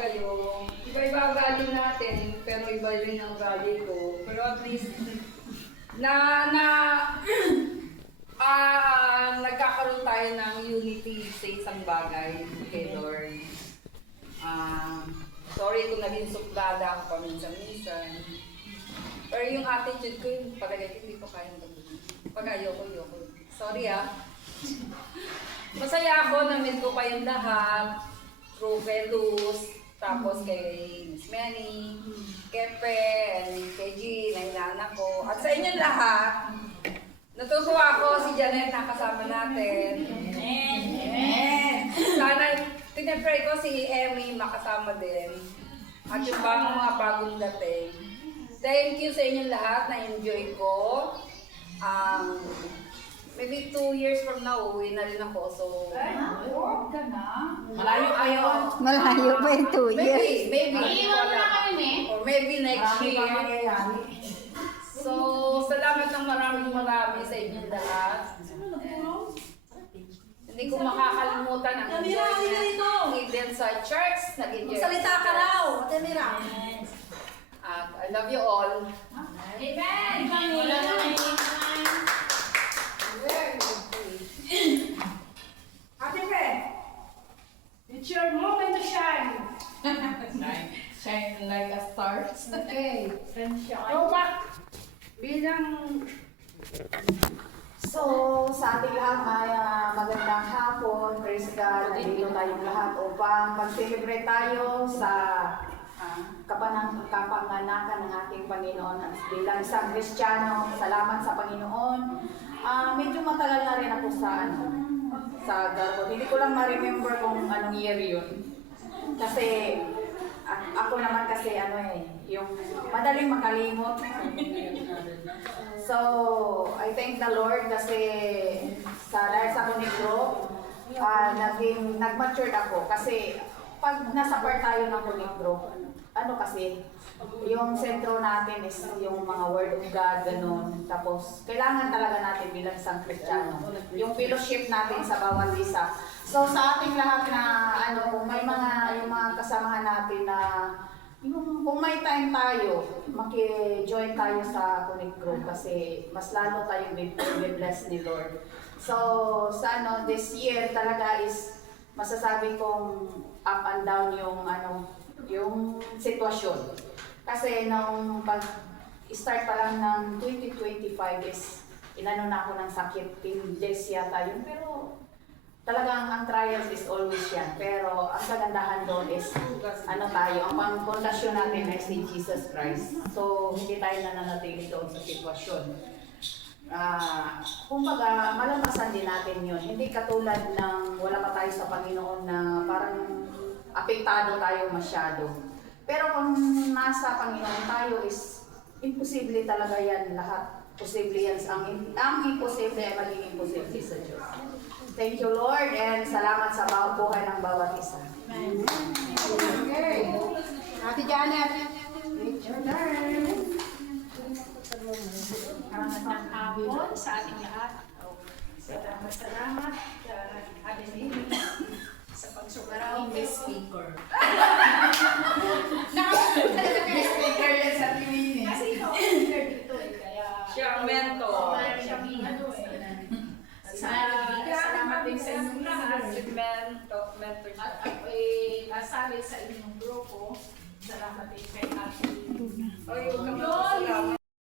Kayo, iba-iba ang value natin, pero iba rin ang value ko. Pero at least, nagkakaroon tayo ng unity sa isang bagay kay Lord. Sorry kung naging suplada ako paminsan-minsan. Pero yung attitude ko, yung palagay ko, hindi ko kayang gawin. Pag ayoko. Sorry Masaya ako, na-meet ko pa yung lahat. Through kay Luz, tapos kay Miss Manny, Kepe, and kay G, na inaanak ko. At sa inyo lahat, natutuwa ako si Janet na kasama natin. Amen! Sana, pinapray ko si Emmy makasama din. At yung mga bagong dating. Thank you sa inyo lahat, na-enjoy ko. Maybe 2 years from now, uwi na rin ako. So, Huwag ka na. malayo kayo. Malayo pa yung 2 years. Maybe. Iiwan mo na kami, Or maybe next Marami year. pa mangyayari. So, salamat ng marami sa inyong lahat. Hindi ko makakalimutan ang event sa church. Nag-enjoy. Magsalita ka raw, Ate Mira. At I love you all. Amen! Ate Pe, it's your moment to shine. Shine like a star. Okay, Sunshine. go back. Bilang Sa ating lahat ay magandang hapon. Praise God. Nandito tayong lahat upang mag-celebrate tayo sa kapanganakan ng ating Panginoon at bilang isang Kristiyano. Salamat sa Panginoon. Medyo matagal na rin ako sa Garbo. Hindi ko lang ma-remember kung anong year yun. Kasi ako naman kasi yung madaling makalimot. So, I thank the Lord kasi dahil sa Conegro, nag-matured ako. Kasi pag nasa part tayo ng Conegro, kasi, yung sentro natin is yung mga Word of God, ganun. Tapos, kailangan talaga natin bilang isang Kristiyano. Yung fellowship natin sa bawat isa. So, sa ating lahat na, kung may yung mga kasamahan natin na kung may time tayo, maki-join tayo sa Connect Group kasi mas lalo tayong blessed ni Lord. So, this year talaga is masasabi kong up and down yung sitwasyon. Kasi nung pag-start pa lang ng 2025 is inano na ako ng sakit, 10 days yata yun. Pero talagang ang trials is always yan. Pero ang kagandahan doon is, ang pangpundasyon natin ay si Jesus Christ. So, hindi tayo nananatili doon sa sitwasyon. Kumbaga, malamasan din natin yun. Hindi katulad ng wala pa tayo sa Panginoon na parang apektado tayo masyado. Pero kung nasa Panginoon tayo is, imposible talaga yan lahat. Posible yan. Ang imposible ay maging imposible sa Diyos. Thank you, Lord, and salamat sa buhay ng bawat isa. Okay. Ate Janet, it's your turn. Magandang hapon sa ating lahat. Salamat Ate Mimi sa pagsugaraw ng speaker. Guest speaker yan sa TV. Kasi ikaw ang leader dito kaya siya ang mentor. siyang salamat din sa inyong lahat Mentor. at ako'y nasali sa inyong grupo. Salamat din kay Ate. Huwag kang